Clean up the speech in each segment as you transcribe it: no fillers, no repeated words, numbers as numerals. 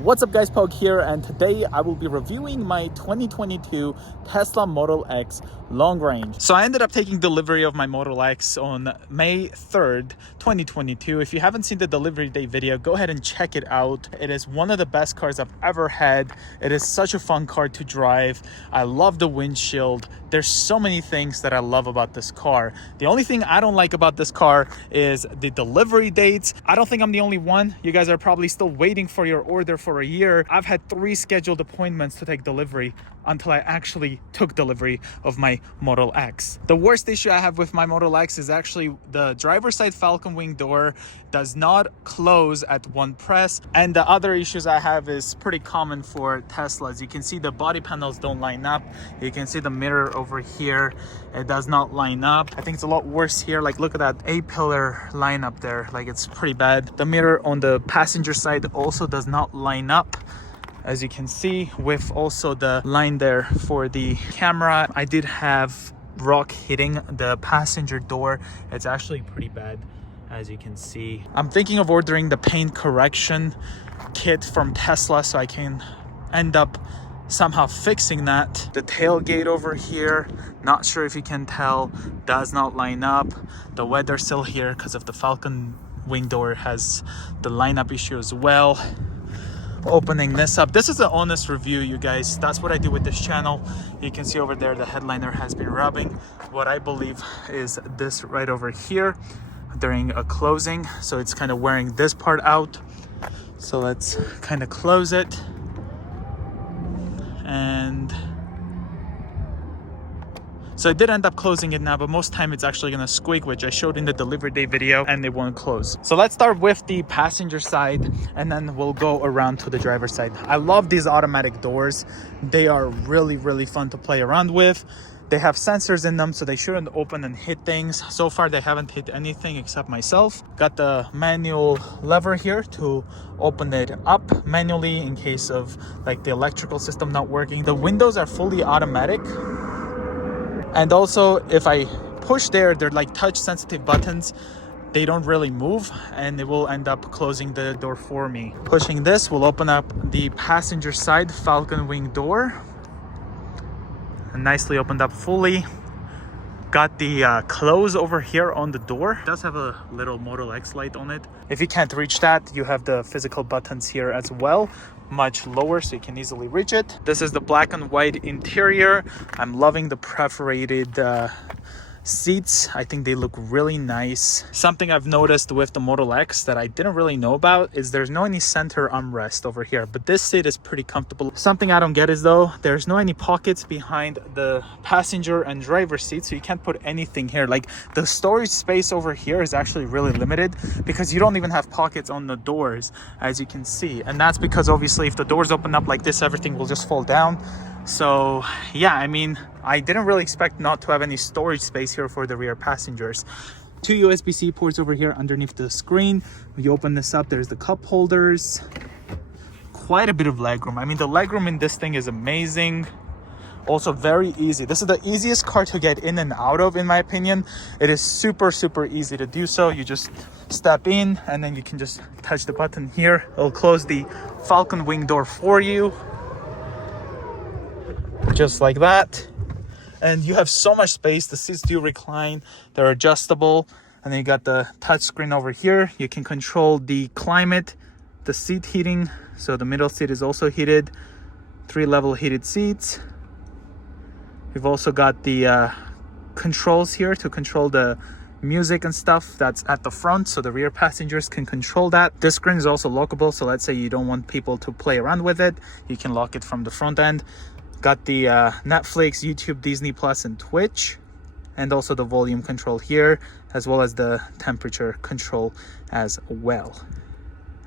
What's up guys, Pog here, and today I will be reviewing my 2022 Tesla Model X long range. So I ended up taking delivery of my Model X on May 3rd, 2022. If you haven't seen the delivery day video, go ahead and check it out. It is one of the best cars I've ever had. It is such a fun car to drive. I love the windshield. There's so many things that I love about this car. The only thing I don't like about this car is the delivery dates. I don't think I'm the only one. You guys are probably still waiting for your order for a year. I've had 3 scheduled appointments to take delivery until I actually took delivery of my Model X. The worst issue I have with my Model X is actually the driver's side Falcon wing door does not close at one press. And the other issues I have is pretty common for Teslas. You can see the body panels don't line up. You can see the mirror over here, it does not line up. I think it's a lot worse here. Like, look at that A-pillar line up there. Like, it's pretty bad. The mirror on the passenger side also does not line up, as you can see, with also the line there for the camera. I did have rock hitting the passenger door. It's actually pretty bad, as you can see. I'm thinking of ordering the paint correction kit from Tesla so I can end up somehow fixing that. The tailgate over here, not sure if you can tell, does not line up. The weather sill here, because of the Falcon wing door, has the lineup issue as well. Opening this up, this is an honest review, you guys. That's what I do with this channel. You can see over there the headliner has been rubbing. What I believe is this right over here during a closing, so it's kind of wearing this part out. So let's kind of close it, and so I did end up closing it now, but most time it's actually gonna squeak, which I showed in the delivery day video, and it won't close. So let's start with the passenger side, and then we'll go around to the driver's side. I love these automatic doors. They are really fun to play around with. They have sensors in them, so they shouldn't open and hit things. So far, they haven't hit anything except myself. Got the manual lever here to open it up manually in case of like the electrical system not working. The windows are fully automatic. And also, if I push there, they're like touch sensitive buttons. They don't really move, and it will end up closing the door for me. Pushing this will open up the passenger side Falcon wing door. And nicely opened up fully. Got the close over here on the door. It does have a little Model X light on it. If you can't reach that, you have the physical buttons here as well, much lower, so you can easily reach it. This is the black and white interior. I'm loving the perforated seats. I think they look really nice. Something I've noticed with the Model X that I didn't really know about is there's no any center armrest over here, but this seat is pretty comfortable. Something I don't get is though, there's no any pockets behind the passenger and driver seat, so you can't put anything here. Like, the storage space over here is actually really limited because you don't even have pockets on the doors, as you can see. And that's because obviously if the doors open up like this, everything will just fall down. So yeah, I mean, I didn't really expect not to have any storage space here for the rear passengers. 2 USB-C ports over here underneath the screen. When you open this up, there's the cup holders. Quite a bit of legroom. I mean, the legroom in this thing is amazing. Also very easy. This is the easiest car to get in and out of, in my opinion. It is super easy to do so. You just step in, and then you can just touch the button here. It'll close the Falcon wing door for you, just like that. And you have so much space. The seats do recline, they're adjustable, and then you got the touch screen over here. You can control the climate, the seat heating, so the middle seat is also heated. 3 level heated seats. We've also got the controls here to control the music and stuff that's at the front, so the rear passengers can control that. This screen is also lockable, so let's say you don't want people to play around with it, you can lock it from the front end. Got the Netflix, YouTube, Disney Plus, and Twitch, and also the volume control here, as well as the temperature control as well.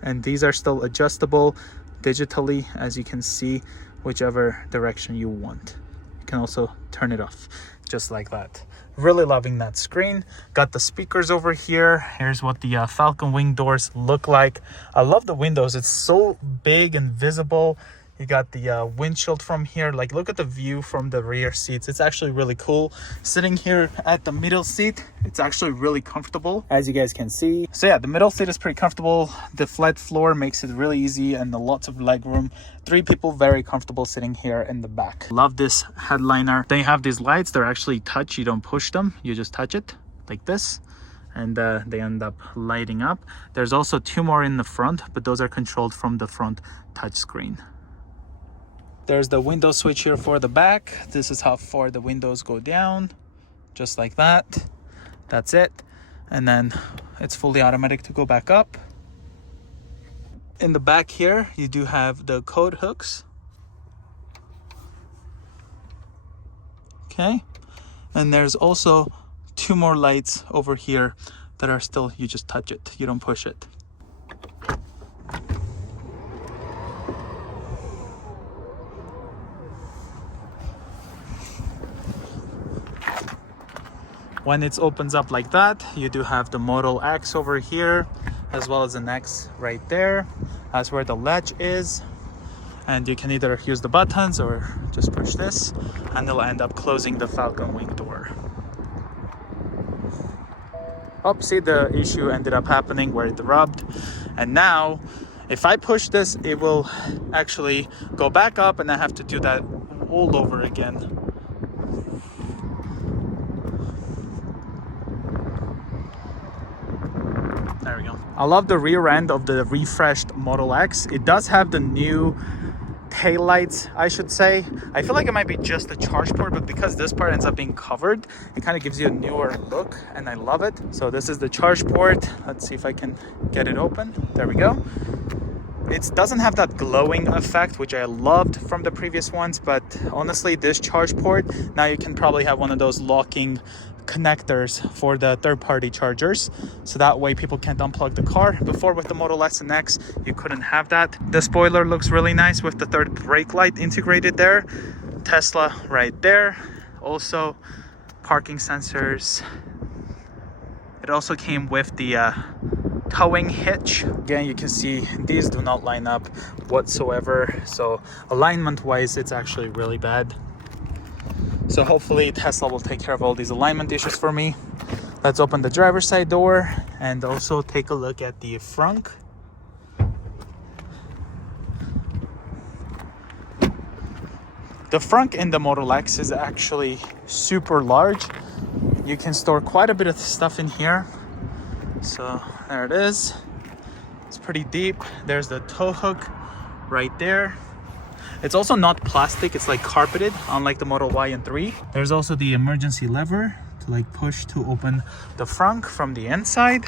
And these are still adjustable digitally, as you can see, whichever direction you want. You can also turn it off just like that. Really loving that screen. Got the speakers over here. Here's what the Falcon wing doors look like. I love the windows. It's so big and visible. You got the windshield from here. Like, look at the view from the rear seats. It's actually really cool. Sitting here at the middle seat, it's actually really comfortable, as you guys can see. So yeah, the middle seat is pretty comfortable. The flat floor makes it really easy and lots of leg room. 3 people very comfortable sitting here in the back. Love this headliner. They have these lights. They're actually touch. You don't push them. You just touch it like this. And they end up lighting up. There's also 2 more in the front, but those are controlled from the front touch screen. There's the window switch here for the back. This is how far the windows go down, just like that. That's it. And then it's fully automatic to go back up. In the back here, you do have the coat hooks. Okay. And there's also 2 more lights over here that are still, you just touch it, you don't push it. When it opens up like that, you do have the Model X over here, as well as an X right there. That's where the latch is. And you can either use the buttons or just push this, and it'll end up closing the Falcon wing door. Oh, see, the issue ended up happening where it rubbed. And now, if I push this, it will actually go back up, and I have to do that all over again. There we go. I love the rear end of the refreshed Model X. It does have the new tail lights, I should say. I feel like it might be just the charge port, but because this part ends up being covered, it kind of gives you a newer look, and I love it. So this is the charge port. Let's see if I can get it open. There we go. It doesn't have that glowing effect, which I loved from the previous ones, but honestly, this charge port, now you can probably have one of those locking connectors for the third-party chargers, so that way people can't unplug the car. Before, with the Model S and X, you couldn't have that. The spoiler looks really nice with the third brake light integrated there. Tesla right there. Also parking sensors. It also came with the towing hitch. Again, you can see these do not line up whatsoever, so alignment wise it's actually really bad. So hopefully Tesla will take care of all these alignment issues for me. Let's open the driver's side door and also take a look at the front. The front in the Model X is actually super large. You can store quite a bit of stuff in here. So there it is. It's pretty deep. There's the tow hook right there. It's also not plastic, it's like carpeted, unlike the Model Y and 3. There's also the emergency lever to like push to open the front from the inside.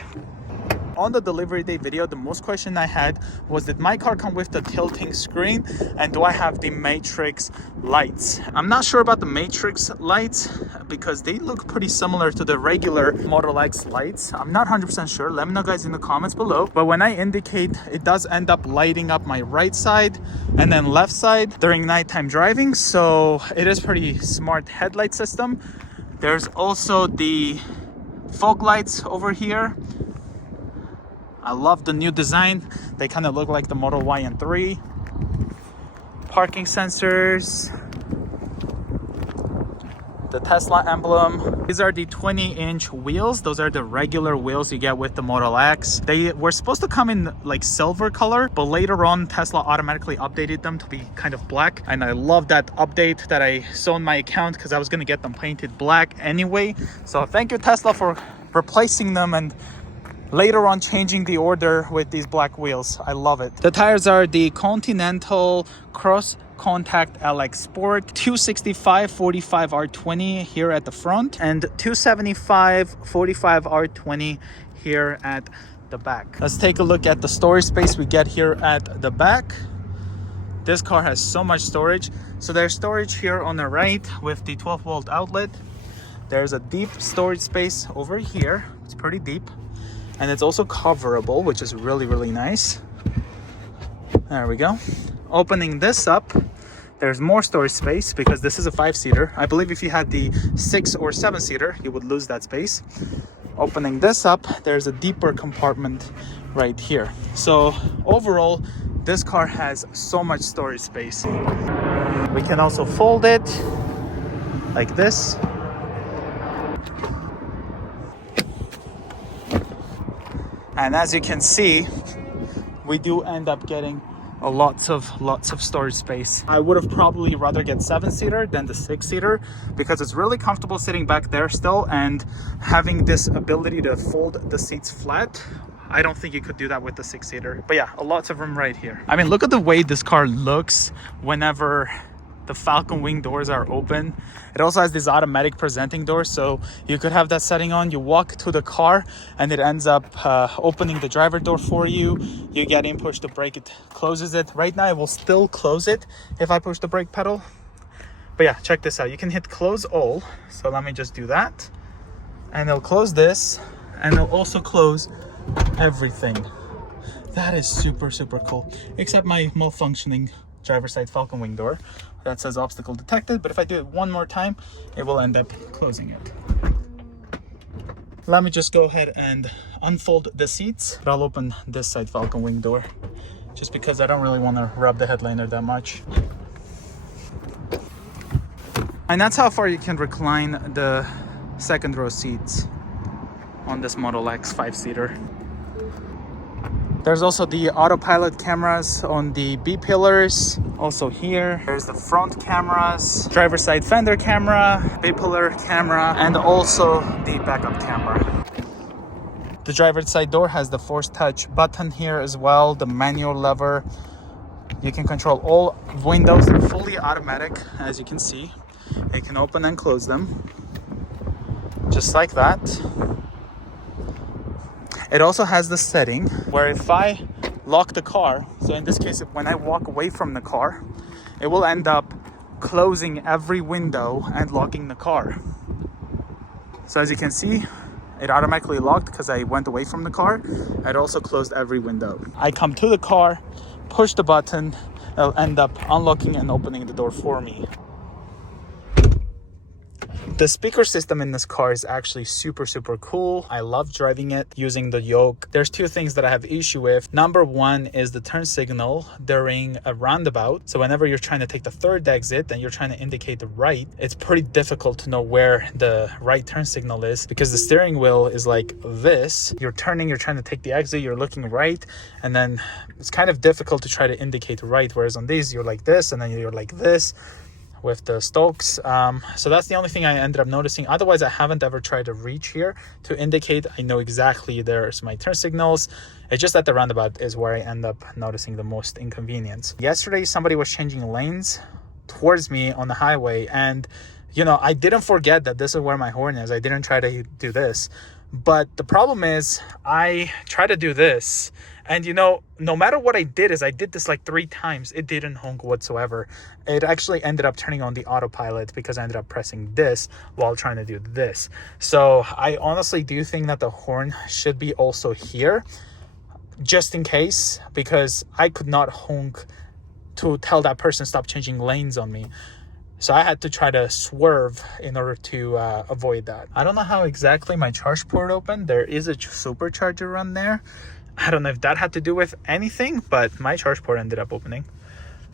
On the delivery day video, the most question I had was, did my car come with the tilting screen, and do I have the matrix lights? I'm not sure about the matrix lights because they look pretty similar to the regular Model X lights. I'm not 100% sure. Let me know, guys, in the comments below. But when I indicate, it does end up lighting up my right side and then left side during nighttime driving. So it is pretty smart headlight system. There's also the fog lights over here. I love the new design. They kind of look like the Model Y and 3. Parking sensors. The Tesla emblem. These are the 20-inch wheels. Those are the regular wheels you get with the Model X. They were supposed to come in like silver color, but later on Tesla automatically updated them to be kind of black. And I love that update that I saw in my account because I was going to get them painted black anyway. So thank you, Tesla, for replacing them and later on changing the order with these black wheels. I love it. The tires are the Continental Cross Contact LX Sport 265 45 R20 here at the front and 275 45 R20 here at the back. Let's take a look at the storage space we get here at the back. This car has so much storage. So there's storage here on the right with the 12-volt outlet. There's a deep storage space over here. It's pretty deep. And it's also coverable, which is really, really nice. There we go. Opening this up, there's more storage space because this is a 5-seater. I believe if you had the 6 or 7-seater, you would lose that space. Opening this up, there's a deeper compartment right here. So overall, This car has so much storage space. We can also fold it like this. And as you can see, we do end up getting lots of storage space. I would have probably rather get 7-seater than the 6-seater because it's really comfortable sitting back there still, and having this ability to fold the seats flat. I don't think you could do that with the 6-seater. But yeah, lots of room right here. I mean, look at the way this car looks whenever the Falcon wing doors are open. It also has these automatic presenting doors, so you could have that setting on. You walk to the car and it ends up opening the driver door for you. You get in, push the brake, it closes it. Right now it will still close it if I push the brake pedal. But yeah, check this out. You can hit close all. So let me just do that. And it'll close this, and it'll also close everything. That is super cool. Except my malfunctioning driver's side Falcon wing door that says obstacle detected, but if I do it one more time, it will end up closing it. Let me just go ahead and unfold the seats. I'll open this side Falcon wing door just because I don't really want to rub the headliner that much. And that's how far you can recline the second row seats on this Model X 5-seater. There's also the autopilot cameras on the B-pillars. Also here, there's the front cameras, driver's side fender camera, B-pillar camera, and also the backup camera. The driver's side door has the force touch button here as well, the manual lever. You can control all windows. They're fully automatic, as you can see. You can open and close them, just like that. It also has the setting where if I lock the car, so in this case, when I walk away from the car, it will end up closing every window and locking the car. So as you can see, it automatically locked because I went away from the car. It also closed every window. I come to the car, push the button, it'll end up unlocking and opening the door for me. The speaker system in this car is actually super cool. I love driving it using the yoke. There's two things that I have issue with. Number one is the turn signal during a roundabout. So whenever you're trying to take the third exit and you're trying to indicate the right, it's pretty difficult to know where the right turn signal is because the steering wheel is like this. You're turning, you're trying to take the exit, you're looking right, and then it's kind of difficult to try to indicate right. Whereas on these, you're like this, and then you're like this with the Stokes. So that's the only thing I ended up noticing. Otherwise, I haven't ever tried to reach here to indicate. I know exactly there's my turn signals. It's just that the roundabout is where I end up noticing the most inconvenience. Yesterday, somebody was changing lanes towards me on the highway, and you know, I didn't forget that this is where my horn is. I didn't try to do this. But the problem is I try to do this, and you know, no matter what I did, I did this like 3 times, it didn't honk whatsoever. It actually ended up turning on the autopilot because I ended up pressing this while trying to do this. So I honestly do think that the horn should be also here, just in case, because I could not honk to tell that person stop changing lanes on me. So I had to try to swerve in order to avoid that. I don't know how exactly my charge port opened. There is a supercharger run there. I don't know if that had to do with anything, but my charge port ended up opening.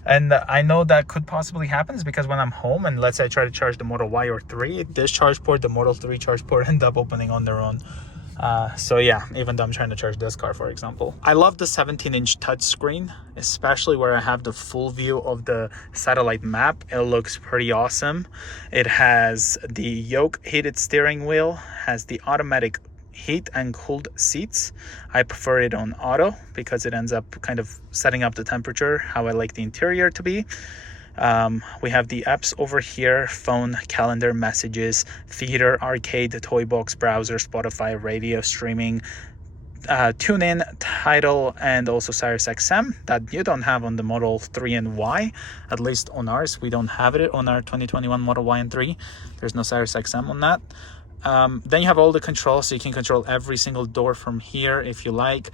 And I know that could possibly happen is because when I'm home and let's say I try to charge the Model Y or 3, this charge port, the Model 3 charge port end up opening on their own. So yeah, even though I'm trying to charge this car, for example. I love the 17-inch touchscreen, especially where I have the full view of the satellite map. It looks pretty awesome. It has the yoke heated steering wheel, has the automatic heat and cooled seats. I prefer it on auto because it ends up kind of setting up the temperature how I like the interior to be. We have the apps over here: phone, calendar, messages, theater, arcade, toy box, browser, Spotify, radio, streaming, TuneIn, Tidal, and also Sirius XM that you don't have on the Model 3 and Y. At least on ours, we don't have it on our 2021 Model Y and 3. There's no Sirius XM on that. Then you have all the controls, so you can control every single door from here if you like.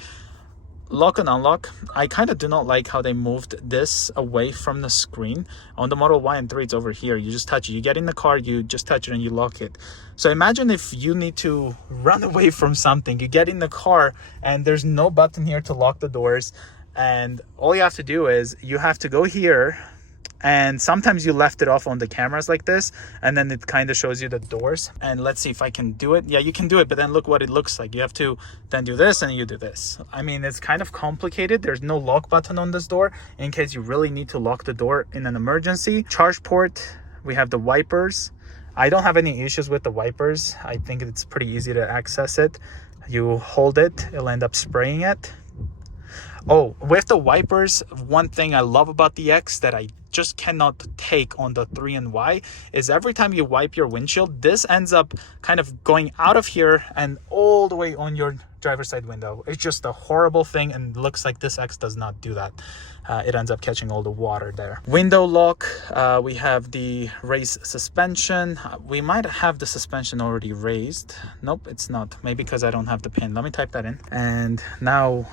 Lock and unlock. I kind of do not like how they moved this away from the screen. On the Model Y and 3, it's over here. You just touch it. You get in the car, you just touch it and you lock it. So imagine if you need to run away from something. You get in the car and there's no button here to lock the doors. And all you have to do is you have to go here, and sometimes you left it off on the cameras like this, and then it kind of shows you the doors. And let's see if I can do it. Yeah, you can do it, but then look what it looks like. You have to then do this and you do this. I mean, it's kind of complicated. There's no lock button on this door in case you really need to lock the door in an emergency. Charge port, we have the wipers. I don't have any issues with the wipers. I think it's pretty easy to access it. You hold it, it'll end up spraying it. Oh, with the wipers, one thing I love about the X that I just cannot take on the 3NY is every time you wipe your windshield, this ends up kind of going out of here and all the way on your driver's side window. It's just a horrible thing, and looks like this X does not do that. It ends up catching all the water there. Window lock, we have the raised suspension. We might have the suspension already raised. Nope, it's not. Maybe because I don't have the pin. Let me type that in. And now,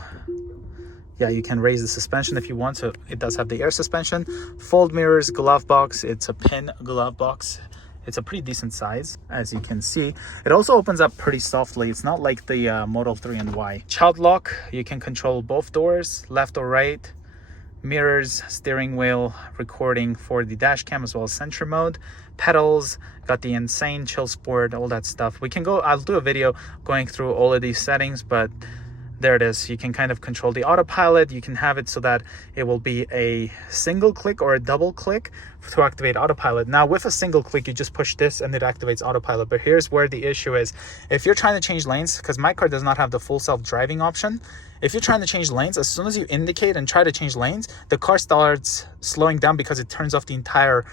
yeah, you can raise the suspension if you want. So it does have the air suspension. Fold mirrors, glove box. It's a pin glove box. It's a pretty decent size, as you can see. It also opens up pretty softly. It's not like the Model 3NY. Child lock, you can control both doors, left or right. Mirrors, steering wheel, recording for the dash cam as well as Sentry mode. Pedals, got the Insane, Chill Sport, all that stuff. We can go, I'll do a video going through all of these settings, but there it is. You can kind of control the autopilot. You can have it so that it will be a single click or a double click to activate autopilot. Now with a single click, you just push this and it activates autopilot. But here's where the issue is. If you're trying to change lanes, because my car does not have the full self-driving option, if you're trying to change lanes, as soon as you indicate and try to change lanes, the car starts slowing down because it turns off the entire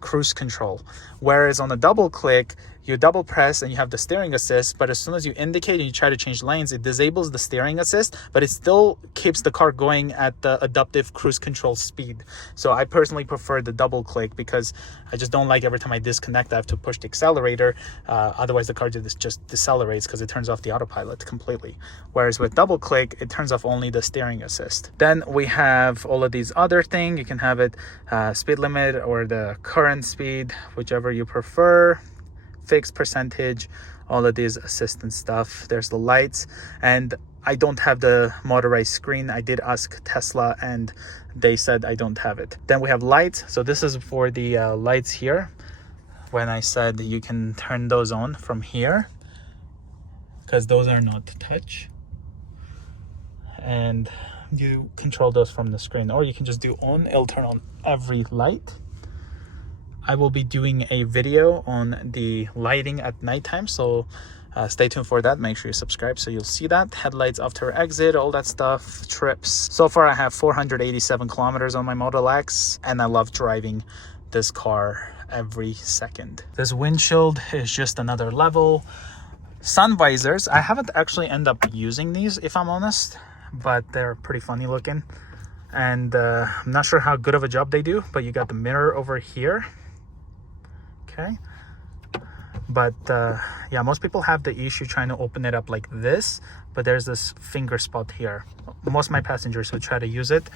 cruise control. Whereas on a double click, you double press and you have the steering assist, but as soon as you indicate and you try to change lanes, it disables the steering assist, but it still keeps the car going at the adaptive cruise control speed. So I personally prefer the double click because I just don't like every time I disconnect, I have to push the accelerator. Otherwise the car just decelerates because it turns off the autopilot completely. Whereas with double click, it turns off only the steering assist. Then we have all of these other things. You can have it speed limit or the current speed, whichever you prefer. Fixed percentage, all of these assistant stuff. There's the lights, and I don't have the motorized screen. I did ask Tesla and they said I don't have it. Then we have lights. So this is for the lights here. When I said you can turn those on from here because those are not touch, and you control those from the screen, or you can just do on. It'll turn on every light. I will be doing a video on the lighting at nighttime, so stay tuned for that. Make sure you subscribe so you'll see that. Headlights after exit, all that stuff. Trips. So far I have 487 kilometers on my Model X, and I love driving this car every second. This windshield is just another level. Sun visors, I haven't actually ended up using these, if I'm honest, but they're pretty funny looking. And I'm not sure how good of a job they do, but you got the mirror over here. Okay, but yeah, most people have the issue trying to open it up like this, but there's this finger spot here. Most of my passengers who try to use it,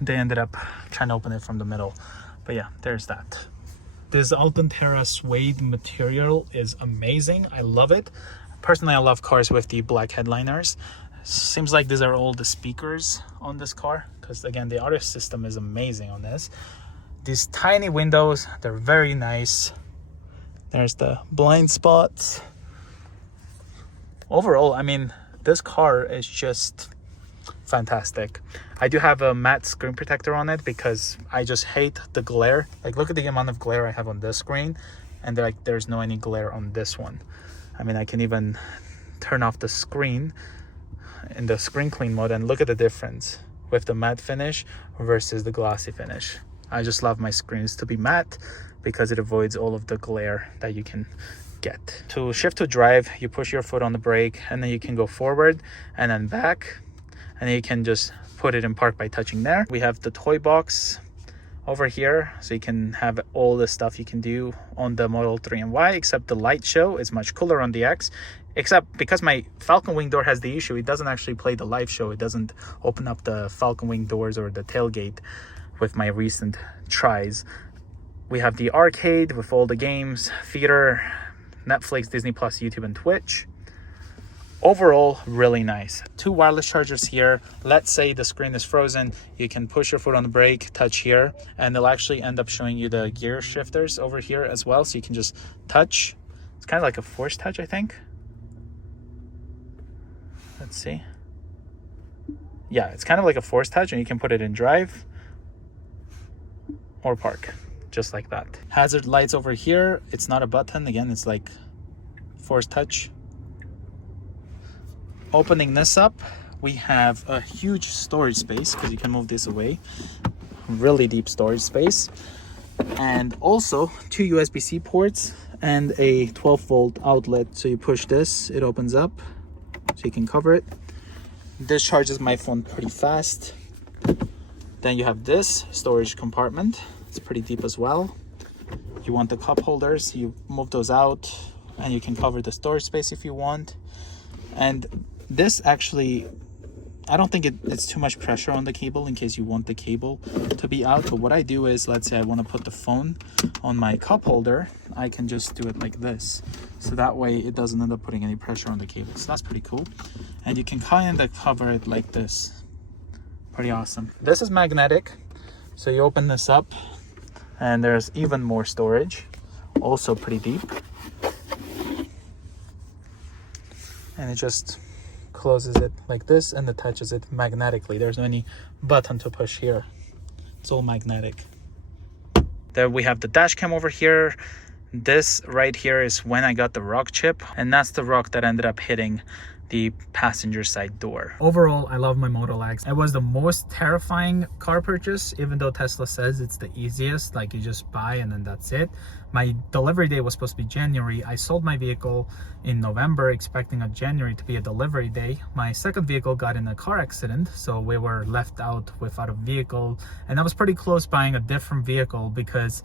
they ended up trying to open it from the middle. But yeah, there's that. This Alcantara suede material is amazing. I love it. Personally, I love cars with the black headliners. Seems like these are all the speakers on this car, because again, the audio system is amazing on this. These tiny windows, they're very nice. There's the blind spots. Overall, I mean, this car is just fantastic. I do have a matte screen protector on it because I just hate the glare. Like, look at the amount of glare I have on this screen, and there's no any glare on this one. I mean, I can even turn off the screen in the screen clean mode and look at the difference with the matte finish versus the glossy finish. I just love my screens to be matte because it avoids all of the glare that you can get. To shift to drive, you push your foot on the brake and then you can go forward and then back, and then you can just put it in park by touching there. We have the toy box over here, so you can have all the stuff you can do on the Model 3NY, except the light show is much cooler on the X. Except because my Falcon wing door has the issue, it doesn't actually play the live show. It doesn't open up the Falcon wing doors or the tailgate with my recent tries. We have the arcade with all the games, theater, Netflix, Disney Plus, YouTube, and Twitch. Overall, really nice. 2 wireless chargers here. Let's say the screen is frozen, you can push your foot on the brake, touch here, and they'll actually end up showing you the gear shifters over here as well, so you can just touch. It's kind of like a force touch, I think. Let's see. Yeah, it's kind of like a force touch, and you can put it in drive or park, just like that. Hazard lights over here. It's not a button. Again, it's like force touch. Opening this up, we have a huge storage space because you can move this away. Really deep storage space. And also 2 USB-C ports and a 12-volt outlet. So you push this, it opens up so you can cover it. This charges my phone pretty fast. Then you have this storage compartment. It's pretty deep as well. You want the cup holders, you move those out and you can cover the storage space if you want. And this actually, I don't think it's too much pressure on the cable in case you want the cable to be out. But what I do is, let's say I want to put the phone on my cup holder, I can just do it like this. So that way it doesn't end up putting any pressure on the cable. So that's pretty cool. And you can kind of cover it like this. Pretty awesome. This is magnetic. So you open this up and there's even more storage. Also pretty deep. And it just closes it like this and attaches it magnetically. There's no any button to push here. It's all magnetic. Then we have the dash cam over here. This right here is when I got the rock chip, and that's the rock that ended up hitting the passenger side door. Overall, I love my Model X. It was the most terrifying car purchase, even though Tesla says it's the easiest, like you just buy and then that's it. My delivery day was supposed to be January. I sold my vehicle in November, expecting a January to be a delivery day. My second vehicle got in a car accident, so we were left out without a vehicle, and I was pretty close buying a different vehicle because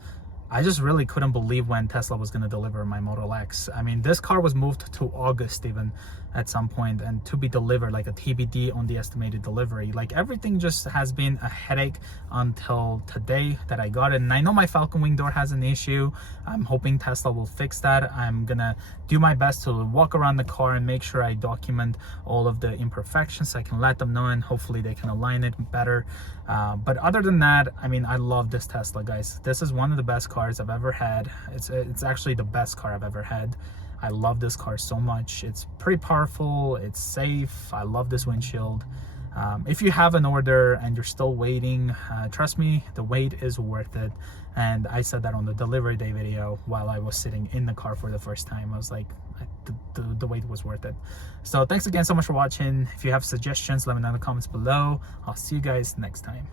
I just really couldn't believe when Tesla was going to deliver my Model X. I mean, this car was moved to August even at some point, and to be delivered, like a TBD on the estimated delivery. Like everything just has been a headache until today that I got it. And I know my Falcon wing door has an issue. I'm hoping Tesla will fix that. I'm gonna do my best to walk around the car and make sure I document all of the imperfections so I can let them know, and hopefully they can align it better. But other than that, I mean, I love this Tesla, guys. This is one of the best cars I've ever had. It's actually the best car I've ever had. I love this car so much. It's pretty powerful, it's safe. I love this windshield. If you have an order and you're still waiting, trust me, the wait is worth it. And I said that on the delivery day video while I was sitting in the car for the first time. I was like, the wait was worth it. So thanks again so much for watching. If you have suggestions, let me know in the comments below. I'll see you guys next time.